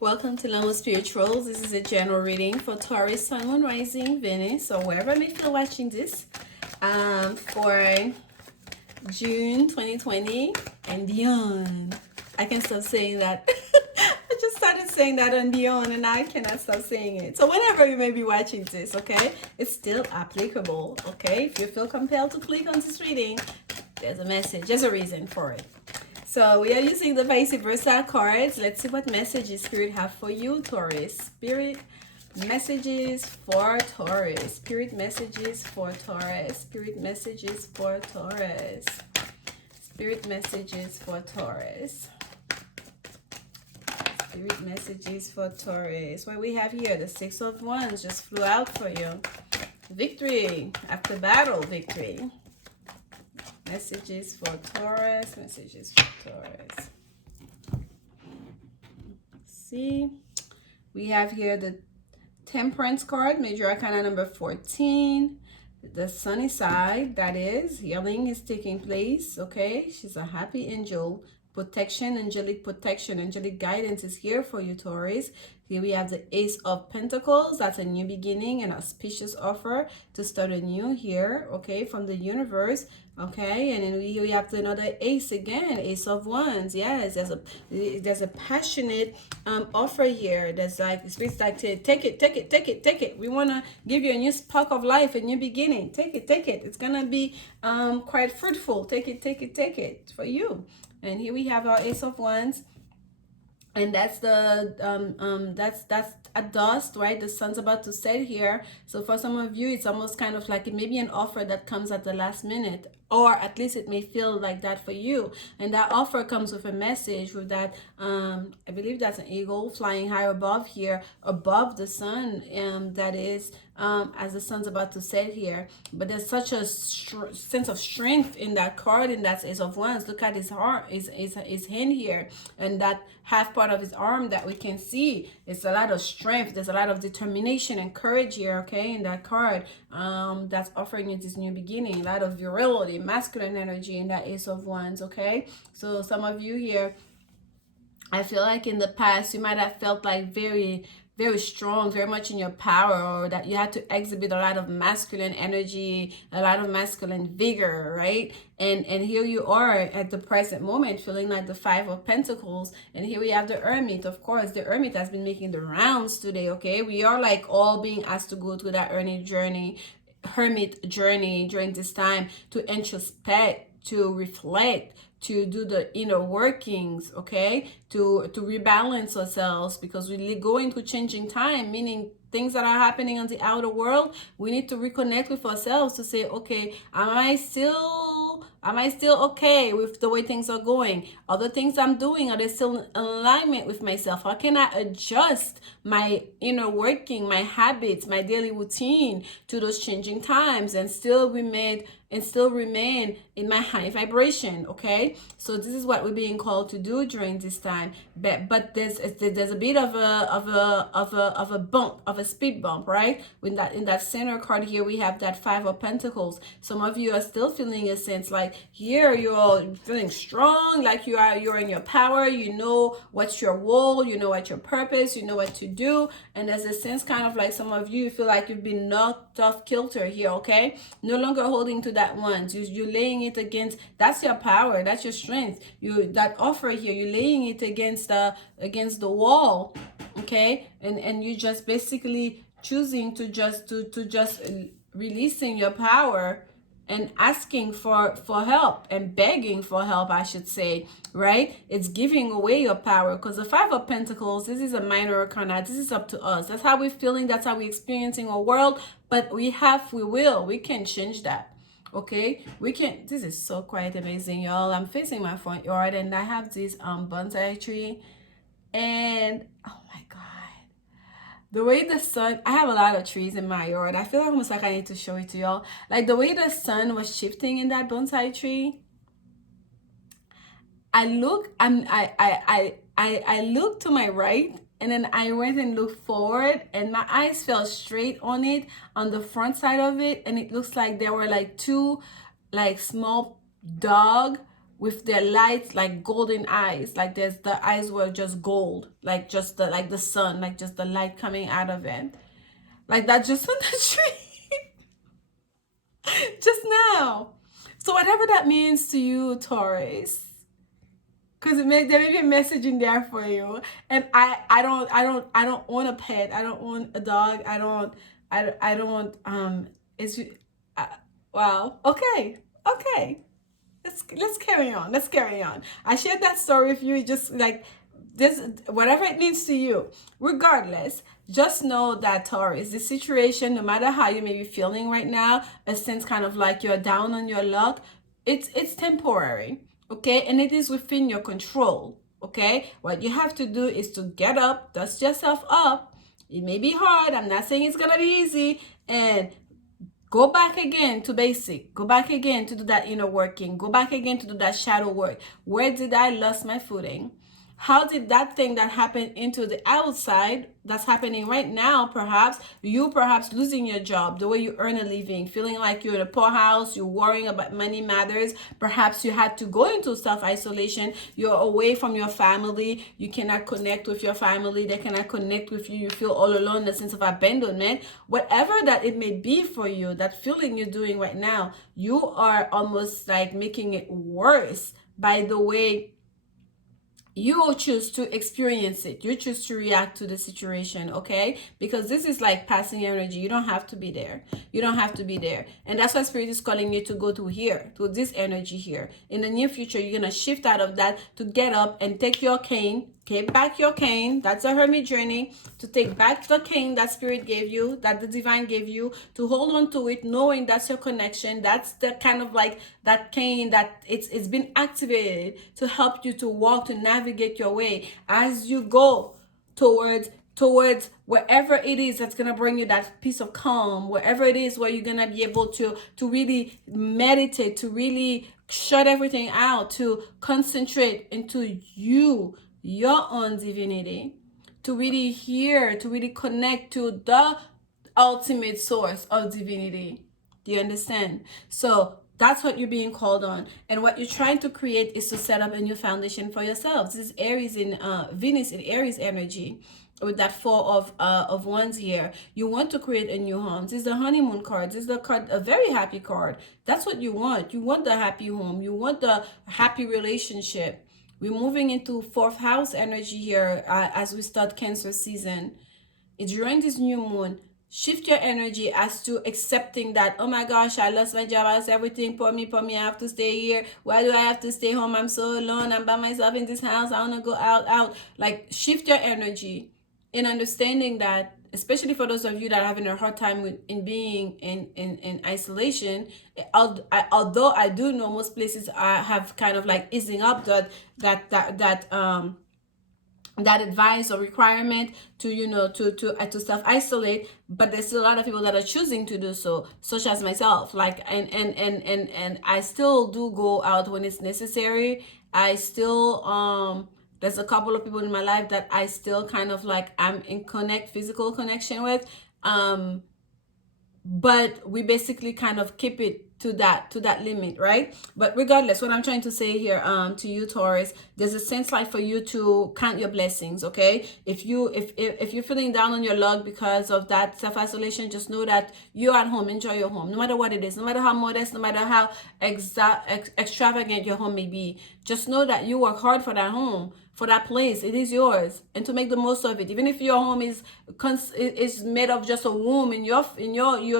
Welcome to Lanmou Spirituals. This is a general reading for Taurus, Sun, Moon, Rising, Venus, or wherever I may feel watching this, for June 2020 and beyond. I can stop saying that. I just started saying that and beyond, and I cannot stop saying it. So whenever you may be watching this, okay, it's still applicable, okay? If you feel compelled to click on this reading, there's a message, there's a reason for it. So we are using the vice versa cards. Let's see what messages Spirit have for you, Taurus. Spirit messages for Taurus. Spirit messages for Taurus. Spirit messages for Taurus. Spirit messages for Taurus. Spirit messages for Taurus. What we have here, the Six of Wands just flew out for you. Victory after battle, victory. Messages for Taurus. Messages for Taurus. See, we have here the Temperance card, major arcana number 14. The sunny side, that is, healing is taking place, okay? She's a happy angel. Protection, angelic guidance is here for you, Taurus. Here we have the Ace of Pentacles. That's a new beginning, an auspicious offer to start anew here, okay, from the universe, okay? And then we have another Ace again, Ace of Wands. Yes, there's a passionate offer here. There's like, it's like, take it. We want to give you a new spark of life, a new beginning. Take it. It's gonna be quite fruitful. Take it for you. And here we have our Ace of Wands, and that's the that's at dusk, right? The sun's about to set here. So for some of you, it's almost kind of like it may be an offer that comes at the last minute, or at least it may feel like that for you. And that offer comes with a message with that I believe that's an eagle flying high above here, above the sun, that is as the sun's about to set here. But there's such a sense of strength in that card, in that Ace of Wands. Look at his arm, his hand here, and that half part of his arm that we can see. It's a lot of strength. There's a lot of determination and courage here, okay, in that card. That's offering you this new beginning. A lot of virility, masculine energy in that Ace of Wands, okay? So some of you here, I feel like in the past you might have felt like very strong, very much in your power, or that you had to exhibit a lot of masculine energy, a lot of masculine vigor, right? And here you are at the present moment feeling like the Five of Pentacles. And here we have the Hermit. Of course, the Hermit has been making the rounds today, okay? We are like all being asked to go through that hermit journey during this time, to introspect, to reflect, to do the inner workings, okay, to rebalance ourselves, because we go into changing time, meaning things that are happening on the outer world. We need to reconnect with ourselves to say, okay, am I still okay with the way things are going? Other things I'm doing, are they still in alignment with myself? How can I adjust my inner working, my habits, my daily routine to those changing times, and still remain in my high vibration, okay? So this is what we're being called to do during this time. But there's a bit of a bump, of a speed bump, right? In that center card here, we have that Five of Pentacles. Some of you are still feeling a sense like here you're feeling strong, like you're in your power. You know what's your role, you know what your purpose, you know what to do. And there's a sense kind of like some of you feel like you've been knocked off kilter here, okay? No longer holding to that one. You're laying it against, that's your power, that's your strength. That offer here, you're laying it against the wall, okay? And you just basically choosing to just releasing your power and asking for help, and begging for help, I should say, right? It's giving away your power, because the Five of Pentacles, this is a minor arcana. This is up to us. That's how we're feeling. That's how we're experiencing our world. But we will. We can change that. Okay, we can. This is so quite amazing, y'all. I'm facing my front yard, and I have this bonsai tree, and oh my god, the way the sun, I have a lot of trees in my yard. I feel almost like I need to show it to y'all. Like the way the sun was shifting in that bonsai tree. I look to my right, and then I went and looked forward, and my eyes fell straight on it, on the front side of it, and it looks like there were like two like small dog with their light, like golden eyes, like there's the eyes were just gold, like just the like the sun, like just the light coming out of it, like that just on the tree just now. So whatever that means to you, Taurus, because there may be a message in there for you. And I don't own a pet. I don't own a dog. I don't it's uh, wow. Okay. Okay. Let's carry on. Let's carry on. I shared that story with you, just like this, whatever it means to you. Regardless, just know that, Taurus, the situation, no matter how you may be feeling right now, a sense kind of like you're down on your luck, it's temporary, okay? And it is within your control, okay? What you have to do is to get up, dust yourself up. It may be hard. I'm not saying it's gonna be easy, and go back again to basic. Go back again to do that inner working. Go back again to do that shadow work. Where did I lose my footing? How did that thing that happened into the outside, that's happening right now, perhaps losing your job, the way you earn a living, feeling like you're in a poorhouse, you're worrying about money matters, perhaps you had to go into self-isolation, you're away from your family, you cannot connect with your family, they cannot connect with you, you feel all alone, a sense of abandonment, whatever that it may be for you, that feeling you're doing right now, you are almost like making it worse by the way you choose to experience it. You choose to react to the situation, okay? Because this is like passing energy. You don't have to be there. You don't have to be there. And that's why Spirit is calling you to go to here, to this energy here. In the near future, you're going to shift out of that to get up and take your cane, get back your cane. That's a hermit journey, to take back the cane that Spirit gave you, that the divine gave you, to hold on to it, knowing that's your connection. That's the kind of like that cane that it's been activated to help you to walk, to navigate your way as you go towards wherever it is that's gonna bring you that peace of calm, wherever it is where you're gonna be able to really meditate, to really shut everything out, to concentrate into you, your own divinity, to really hear, to really connect to the ultimate source of divinity. Do you understand? So that's what you're being called on. And what you're trying to create is to set up a new foundation for yourselves. This is Aries in Venus in Aries energy, with that four of wands here. You want to create a new home. This is the honeymoon card. This is the card, a very happy card. That's what you want. You want the happy home. You want the happy relationship. We're moving into fourth house energy here as we start Cancer season. It's during this new moon. Shift your energy as to accepting that, oh my gosh, I lost my job, I lost everything, for me, I have to stay here. Why do I have to stay home? I'm so alone, I'm by myself in this house, I want to go out. Like, shift your energy in understanding that, especially for those of you that are having a hard time in being in isolation, although I do know most places have kind of like easing up that advice or requirement to to self-isolate, but there's still a lot of people that are choosing to do so, such as myself. Like, and I still do go out when it's necessary. I still there's a couple of people in my life that I still kind of like I'm in physical connection with, but we basically kind of keep it to that limit, right? But regardless, what I'm trying to say here to you, Taurus, there's a sense like for you to count your blessings, okay? If you're feeling down on your luck because of that self-isolation, just know that you're at home. Enjoy your home, no matter what it is, no matter how modest, no matter how extravagant your home may be. Just know that you work hard for that home, for that place. It is yours, and to make the most of it. Even if your home is made of just a womb in your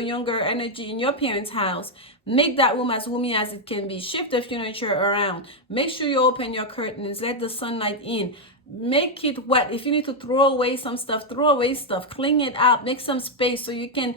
younger energy in your parents' house, make that room as roomy as it can be. Shift the furniture around. Make sure you open your curtains. Let the sunlight in. Make it wet. If you need to throw away some stuff, throw away stuff. Clean it up. Make some space so you can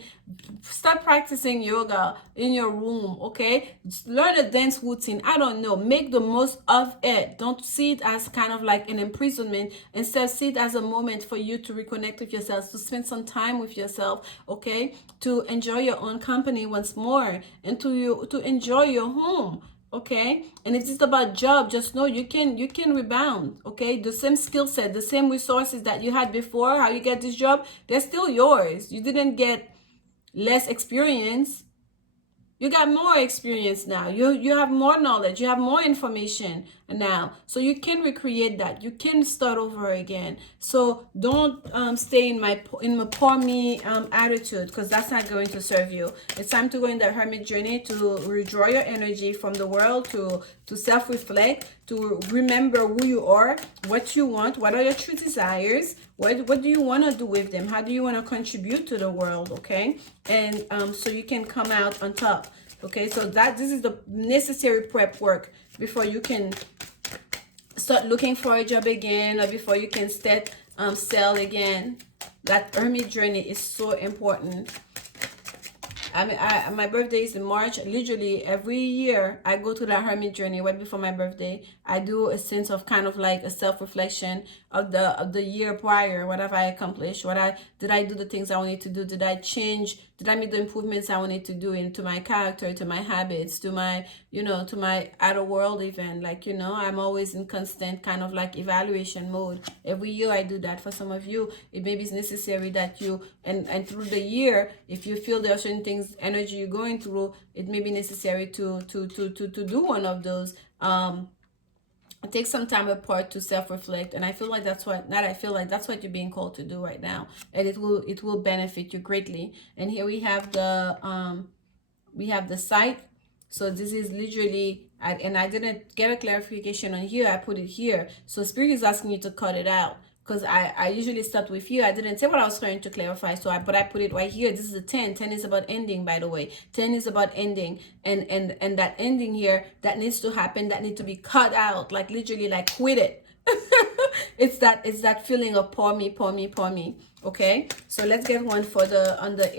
start practicing yoga in your room, okay? Just learn a dance routine. I don't know. Make the most of it. Don't see it as kind of like an imprisonment. Instead, see it as a moment for you to reconnect with yourself, to spend some time with yourself, okay? To enjoy your own company once more, and to enjoy your home. Okay, and if it's about job, just know you can rebound. Okay, the same skill set, the same resources that you had before, how you get this job, they're still yours. You didn't get less experience. You got more experience now. You have more knowledge. You have more information now. So you can recreate that. You can start over again. So don't stay in my poor me attitude, because that's not going to serve you. It's time to go in the hermit journey, to withdraw your energy from the world, to self-reflect, to remember who you are, what you want, what are your true desires, what do you want to do with them, how do you want to contribute to the world, okay? And so you can come out on top. Okay, so this is the necessary prep work before you can start looking for a job again, or before you can start sell again. That hermit journey is so important. I mean, my birthday is in March. Literally every year I go to that hermit journey right before my birthday. I do a sense of kind of like a self-reflection of the year prior. What have I accomplished? Did I do the things I wanted to do? Did I change? Did I make the improvements I wanted to do into my character, to my habits, to my, to my outer world even? Like, I'm always in constant kind of like evaluation mode. Every year I do that. For some of you, it maybe is necessary that you, and through the year, if you feel there are certain things, energy you're going through, it may be necessary to do one of those. Take some time apart to self-reflect, and I feel like that's what you're being called to do right now, and it will benefit you greatly. And here we have the site. So this is literally, and I didn't get a clarification on here, I put it here. So spirit is asking you to cut it out, because I usually start with here. I didn't say what I was trying to clarify, so but I put it right here. This is a 10. 10 is about ending, by the way. 10 is about ending, and that ending here, that needs to happen, that need to be cut out, like literally, like quit it. It's that feeling of pour me, pour me, pour me. Okay, so let's get one for on the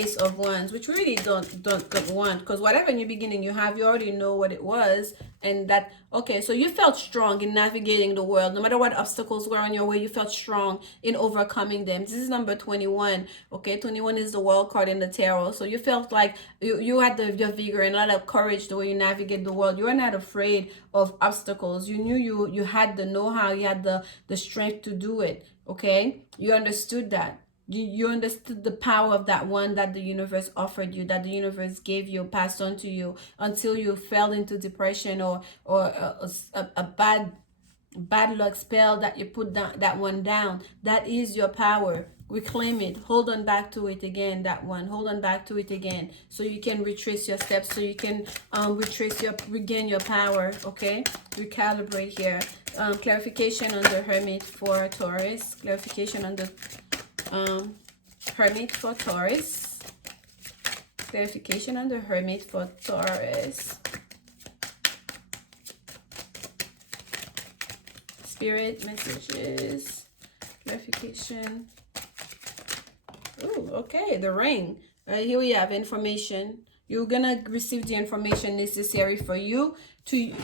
Ace of Wands, which really don't want, because whatever in the beginning you have, you already know what it was. And that, okay, so you felt strong in navigating the world. No matter what obstacles were on your way, you felt strong in overcoming them. This is number 21. Okay, 21 is the world card in the tarot. So you felt like you had your vigor and a lot of courage the way you navigate the world. You were not afraid of obstacles. You knew you had the know-how, you had the strength to do it. Okay, you understood that. You understood the power of that one that the universe offered you, that the universe gave you, passed on to you, until you fell into depression or a bad luck spell that you put that one down. That is your power. Reclaim it. Hold on back to it again. That one. Hold on back to it again, so you can retrace your steps, so you can regain your power. Okay, recalibrate here. Clarification on the Hermit for Taurus. Clarification on the Hermit for Taurus. Clarification on the Hermit for Taurus. Spirit messages. Clarification. Oh, okay. The ring. Here we have information. You're gonna receive the information necessary for you to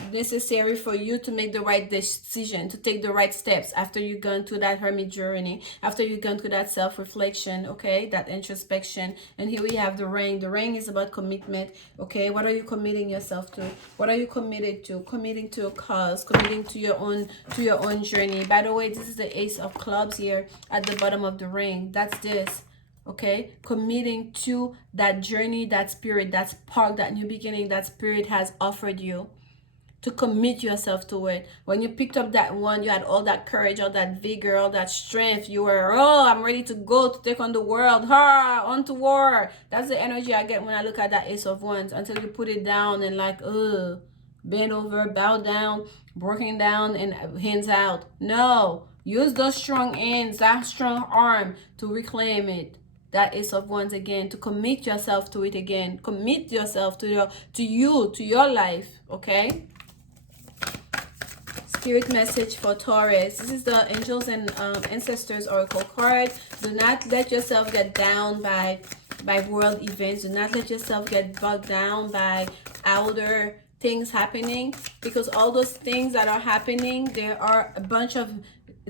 make the right decision, to take the right steps after you've gone through that hermit journey, after you've gone through that self-reflection, okay, that introspection. And here we have the ring. The ring is about commitment. Okay, what are you committing yourself to? What are you committed to? Committing to a cause, committing to your own journey. By the way, this is the Ace of Clubs here at the bottom of the ring. That's this. Okay, committing to that journey, that spirit, that spark, that new beginning that spirit has offered you, to commit yourself to it. When you picked up that one, you had all that courage, all that vigor, all that strength. You were, oh, I'm ready to go to take on the world. On to war. That's the energy I get when I look at that Ace of Wands, until you put it down and like, bend over, bow down, broken down, and hands out. No, use those strong hands, that strong arm to reclaim it. That Ace of Wands again, to commit yourself to it again. Commit yourself to your life, okay? Spirit message for Taurus. This is the Angels and Ancestors Oracle card. Do not let yourself get down by world events. Do not let yourself get bogged down by outer things happening, because all those things that are happening, there are a bunch of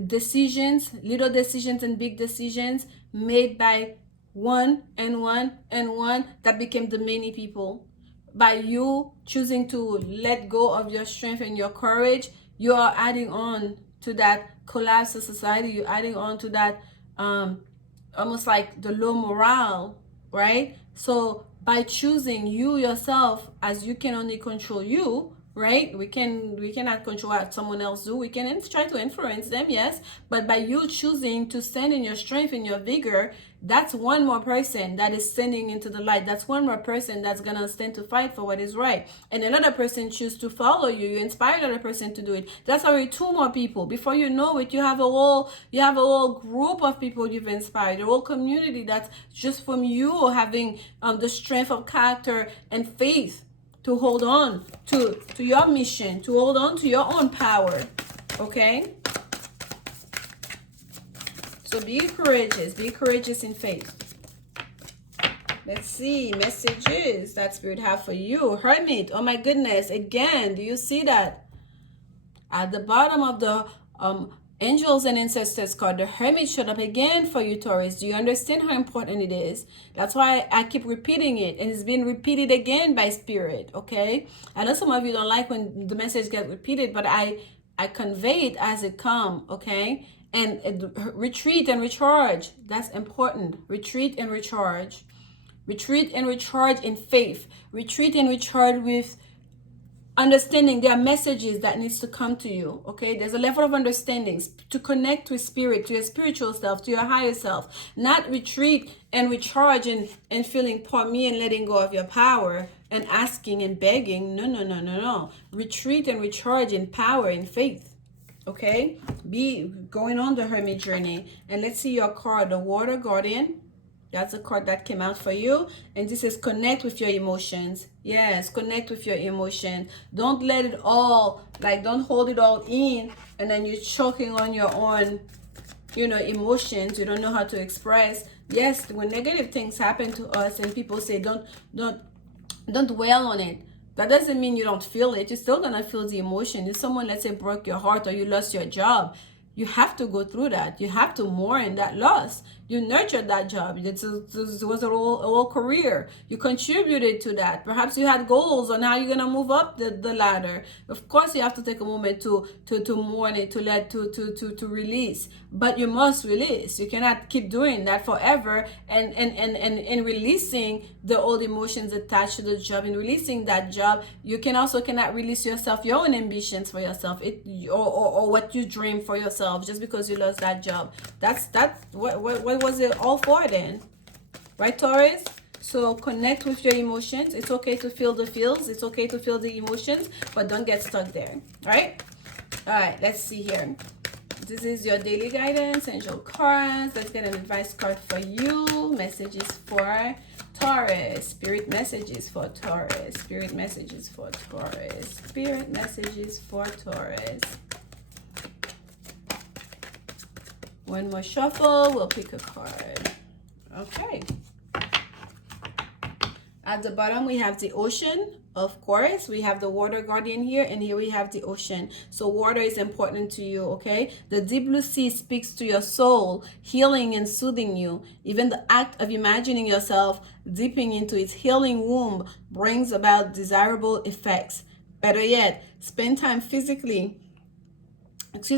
decisions, little decisions and big decisions made by one that became the many people. By you choosing to let go of your strength and your courage, you are adding on to that collapse of society. You're adding on to that almost like the low morale, right? So by choosing you yourself, as you can only control you, right? We cannot control what someone else do. We can try to influence them, yes, but by you choosing to stand in your strength and your vigor, that's one more person that is standing into the light. That's one more person that's gonna stand to fight for what is right. And another person choose to follow you. You inspire another person to do it. That's already two more people. Before you know it, you have a whole group of people you've inspired, a whole community that's just from you having the strength of character and faith to hold on to your mission, to hold on to your own power. Okay? So be courageous in faith. Let's see, messages that Spirit have for you. Hermit, oh my goodness, again, do you see that? At the bottom of the Angels and Ancestors card, the Hermit showed up again for you, Taurus. Do you understand how important it is? That's why I keep repeating it, and it's been repeated again by Spirit, okay? I know some of you don't like when the message gets repeated, but I convey it as it comes, okay? And retreat and recharge, that's important. Retreat and recharge. Retreat and recharge in faith. Retreat and recharge with understanding. There are messages that needs to come to you, okay? There's a level of understanding to connect with spirit, to your spiritual self, to your higher self. Not retreat and recharge and feeling poor me and letting go of your power and asking and begging. No. Retreat and recharge in power and faith. Okay, be going on the Hermit journey. And let's see your card, the Water Guardian. That's a card that came out for you. And this is connect with your emotions. Yes, connect with your emotion. Don't let it all, don't hold it all in, and then you're choking on your own, emotions. You don't know how to express. Yes, when negative things happen to us and people say don't dwell on it, that doesn't mean you don't feel it. You're still gonna feel the emotion. If someone, let's say, broke your heart or you lost your job, you have to go through that. You have to mourn that loss. You nurtured that job. It was a whole career. You contributed to that. Perhaps you had goals on how you're gonna move up the ladder. Of course, you have to take a moment to mourn it, to release. But you must release. You cannot keep doing that forever. And releasing the old emotions attached to the job, and releasing that job, you cannot release yourself, your own ambitions for yourself, or what you dream for yourself, just because you lost that job. That's what was it all for then, right, Taurus? So connect with your emotions. It's okay to feel the feels. It's okay to feel the emotions, but don't get stuck there. All right. Let's see here. This is your daily guidance, angel cards. Let's get an advice card for you. Messages for Taurus. Spirit messages for Taurus. Spirit messages for Taurus. Spirit messages for Taurus. One more shuffle, we'll pick a card. Okay. At the bottom, we have the ocean, of course. We have the water guardian here, and here we have the ocean. So water is important to you, okay? The deep blue sea speaks to your soul, healing and soothing you. Even the act of imagining yourself dipping into its healing womb brings about desirable effects. Better yet, spend time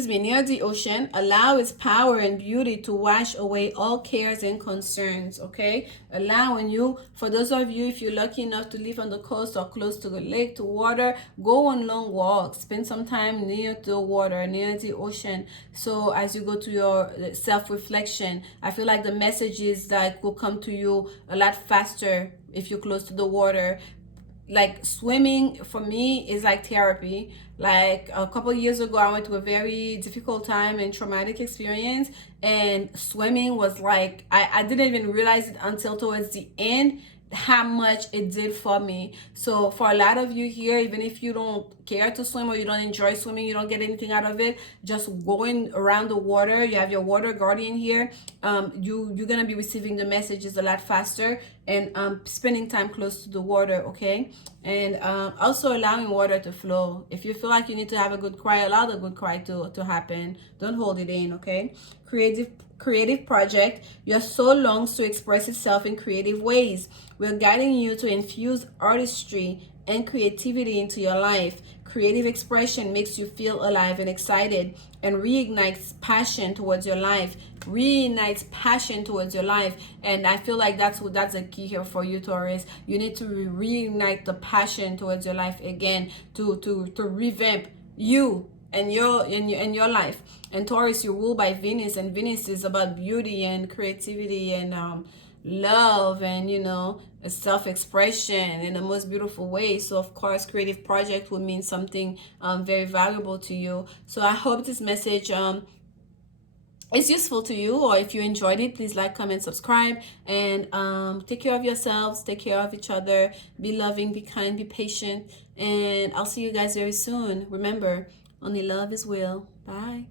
near the ocean. Allow its power and beauty to wash away all cares and concerns, okay? Allowing you, for those of you, if you're lucky enough to live on the coast or close to the lake, to water, go on long walks. Spend some time near the water, near the ocean. So as you go to your self-reflection, I feel like the messages that will come to you a lot faster if you're close to the water. Like swimming for me is like therapy. Like a couple of years ago, I went through a very difficult time and traumatic experience, and swimming was like, I didn't even realize it until towards the end how much it did for me. So for a lot of you here, even if you don't care to swim or you don't enjoy swimming, you don't get anything out of it, just going around the water, you have your water guardian here, you're gonna be receiving the messages a lot faster, and spending time close to the water, okay? And also allowing water to flow. If you feel like you need to have a good cry, allow the good cry to happen. Don't hold it in, okay? Creative project. Your soul longs to express itself in creative ways. We're guiding you to infuse artistry and creativity into your life. Creative expression makes you feel alive and excited and reignites passion towards your life. Reignites passion towards your life. And I feel like that's a key here for you, Taurus. You need to reignite the passion towards your life again, to revamp you and your life. And Taurus, you're ruled by Venus, and Venus is about beauty and creativity and love and, you know, self-expression in the most beautiful way. So of course creative project would mean something very valuable to you. So I hope this message is useful to you, or if you enjoyed it, please like, comment, subscribe, and take care of yourselves, take care of each other, be loving, be kind, be patient, and I'll see you guys very soon. Remember, only love is will. Bye.